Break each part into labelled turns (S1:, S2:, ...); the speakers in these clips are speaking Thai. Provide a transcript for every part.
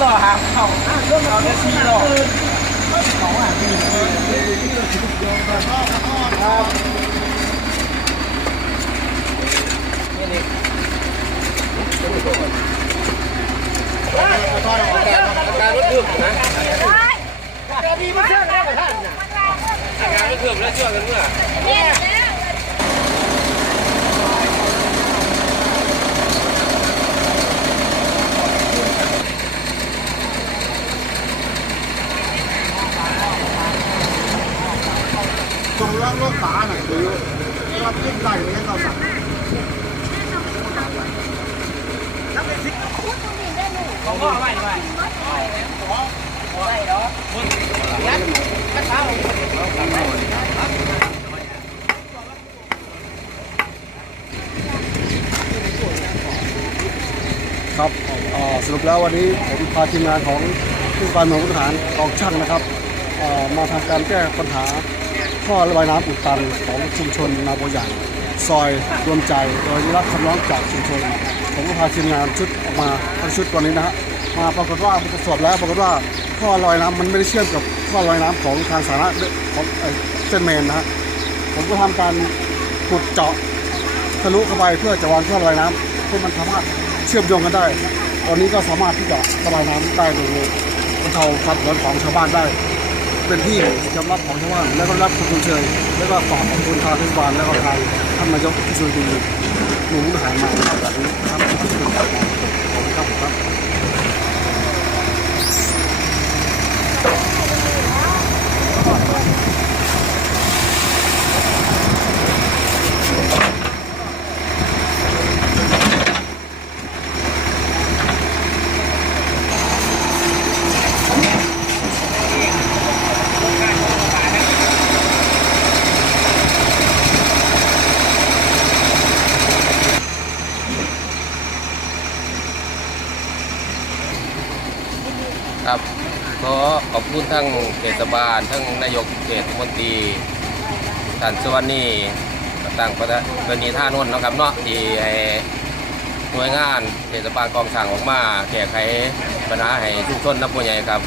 S1: หล่อหางเขาเรื่องเราจะชี้หล่อ
S2: การรถเพิ่มนะ
S3: แต่ดีไม่เชื่อได้ท่านการถเพิ่มแล้วเมื่อตรงล่างรถขาหน่อยคือ
S4: รับขึ้นได้เลยเราสั่งของพ่อไว้ไว้ไว้เนาะง
S3: ั้นก็เช้าครับสรุปแล้ววันนี้ผมพาทีมงานของผู้การเมืองทหารกองช่างนะครับมาทำการแก้ปัญหา ท่อระบายน้ำอุดตันของชุมชนนาโบใหญ่ซอยรวมใจโดยได้รับคำร้องจากชุมชน ผมก็พาทีมงานชุดออกมาทั้งชุดวันนี้นะฮะมาปรากฏว่าตรวจสอบแล้วปรากฏว่าท่อระบายน้ำมันไม่ได้เชื่อมกับท่อระบายน้ำของทางสาธารณะของเส้นเมนนะฮะผมก็ทำการขุดเจาะทะลุเข้าไปเพื่อจะวางท่อระบายน้ำให้มันสามารถเชื่อมโยงกันได้ ตอนนี้ก็สามารถที่จะระบายน้ำได้โดยบรรเทาความเดือดร้อนของชาวบ้านได้ เป็นที่ยอมรับของชาวบ้านแล้วก็รับคุณเชยแล้วก็ฝากขอบคุณทางเทศบาลและก็ทางท่านนายกที่ช่วยดูหนุนหายมาแบบนี้ครับขอบคุณครับขอบคุณครับ
S2: ครับขอขอบคุณทั้งเทศบาล ทั้งนายกเทศมนตรีท่านสวัสดีต่างประเทศนนีท่านนท์เนะครับเนาะที่ให้หน่วยงานเทศบาลกองช่างออกมาแก้ไขปัญหาให้ชุมชนนับผู้ใหญ่ครับ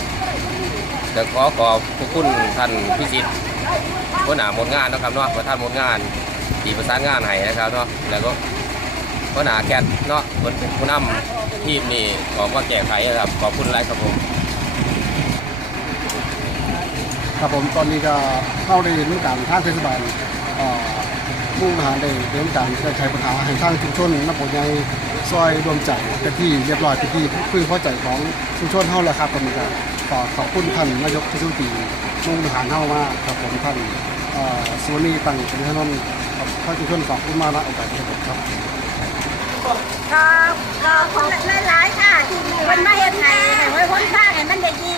S2: แต่ขอขอบคุณท่านพิจิตรหัวหน้าหมดงานนะครับเนาะประธานหมดงานที่ประสานงานให้นะครับเนาะแล้วก็หัวหน้าแกนเนาะเป็นผู้นำทีมนี่ขอมาแก้ไขครับขอบคุณหลายครับผม
S3: ครับผมตอนนี้ก็เข้าในเรื่องการทางเทศบาลมุ่งหาในเรื่องการแก้ไขปัญหาให้ทางชุมชนน้ำปนยังซอยรวมใจเป็นที่เรียบร้อยเป็นที่พึ่งพอใจของชุมชนเท่าราคาตอนนี้ก็ขอขอบคุณท่านนายกเทศมนตรีมุ่งหารเท่ามากครับผมท่านสุวรรณีตั้งเป็นท่านนท่าชุมชนขอบคุณมากนะโอกาสที่ครับ
S4: ครับขอบคุณหลายๆค่ะที่นมาเห็นไหนไว้พ้นข้างให้มันได้ดี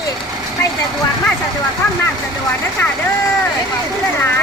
S4: สะดวกมาสะดวกข้องน้ำสะดวกนะคะเด้อขอบคุณหลาย